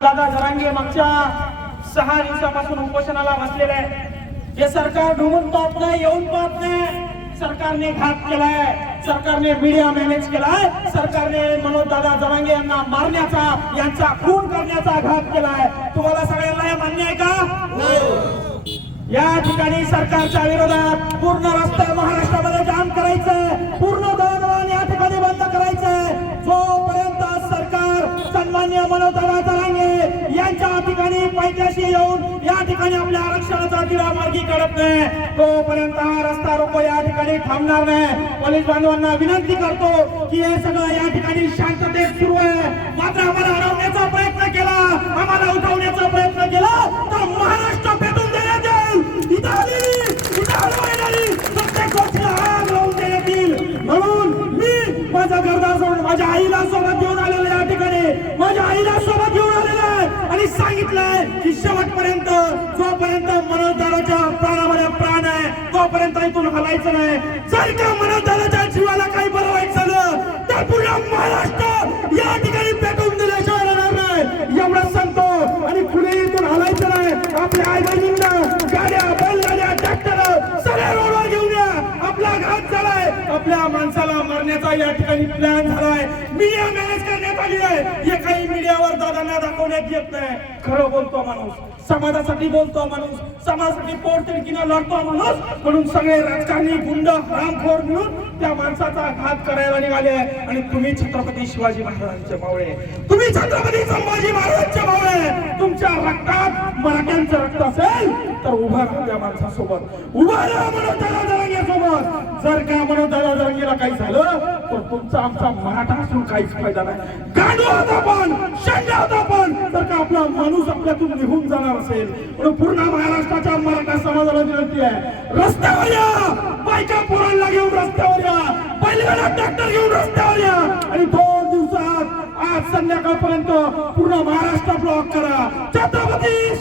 दादा जरांगे मागच्या सहा दिवसापासून उपोषणाला बसलेले हे सरकार ढुंगून पाहत नाही येऊन पाहत नाही. सरकारने घात केलाय. सरकारने मीडिया मॅनेज केलाय. सरकारने मनोज दादा जरांगे यांना मारण्याचा यांचा खून करण्याचा घात केलाय. तुम्हाला सगळ्यांना हे मान्य आहे का? या ठिकाणी सरकारच्या विरोधात पूर्ण रस्ते महाराष्ट्रामध्ये जाम करायचं पूर्ण दळणवळण या ठिकाणी बंद करायचंय. जोपर्यंत सरकार सन्मान्य मनोज दादा ठिकाणी पायथ्याशी येऊन या ठिकाणी आपल्या आरक्षणाचा दिला मार्गी काढत नाही. तोपर्यंत हा रस्ता रोको या ठिकाणी थांबणार नाही. पोलीस बांधवांना विनंती करतो की हे सगळं या ठिकाणी शांततेत सुरू आहे. मात्र आम्हाला हरवण्याचा प्रयत्न केला. आम्हाला उठवण्याचा प्रयत्न केला. तर महाराष्ट्र पेटून देण्यात येईल. इथं आलेली प्रत्येक गोष्टीला आग लावून देण्यात येईल. म्हणून मी माझा घरदार सोडून माझ्या आईला सोबत घेऊन आलेलो आहे या ठिकाणी माझ्या आईला सोबत घेऊन आलेलो आहे आणि सांगितलंय की शेवटपर्यंत जोपर्यंत मनोजदाराच्या प्राणामध्ये प्राण आहे तोपर्यंत करायचं नाही. जर का मनात मनोजदाराच्या जीवाला काही बरं वाईट झालं तर पूर्ण महाराष्ट्र या ठिकाणी पेटवून दिल्याशिवाय राहणार नाही. एवढं सांगतो आणि पुढे इथून हलायचं नाही. आपल्या आई बहिणींना गाड्या बैलगाड्या ट्रॅक्टर सगळ्या रोडवर घेऊन या आपला घात झालाय आपल्या माणसाला मारण्याचा या ठिकाणी प्लॅन झालाय. मीडिया मॅनेज करण्यात आली आहे. हे काही मीडियावर दादांना दाखवण्यात येत नाही. खरं बोलतो माणूस. समाजासाठी बोलतो माणूस. समाजासाठी पोट तिडकीनं लढतो माणूस. म्हणून सगळे राजकारणी गुंड हरामखोर मिळून त्या माणसाचा घात करायला निघाले आणि तुम्ही छत्रपती शिवाजी महाराजांचे मावळे. तुम्ही छत्रपती संभाजी महाराजांचे मावळे. तुमच्या रक्तात मराठ्यांचं रक्त असेल तर उभा राहा त्या माणसासोबत. उभा राहा म्हणून दादा जर का म्हणून दादा काही झालं तर तुमचा आमचा मराठा असून काहीच फायदा नाही. गांडू होता पण शेंडा होता पण जर का आपला माणूस आपल्यातून निघून जाणार असेल म्हणून पूर्ण महाराष्ट्राच्या मराठा समाजाला विनंती आहे रस्त्यावर या! बायका पोरांना घेऊन रस्त्यावर या! बैलगाडा ट्रॅक्टर घेऊन रस्त्यावर या! आणि दोन दिवसात आज संध्याकाळपर्यंत पूर्ण महाराष्ट्र ब्लॉक करा. छत्रपती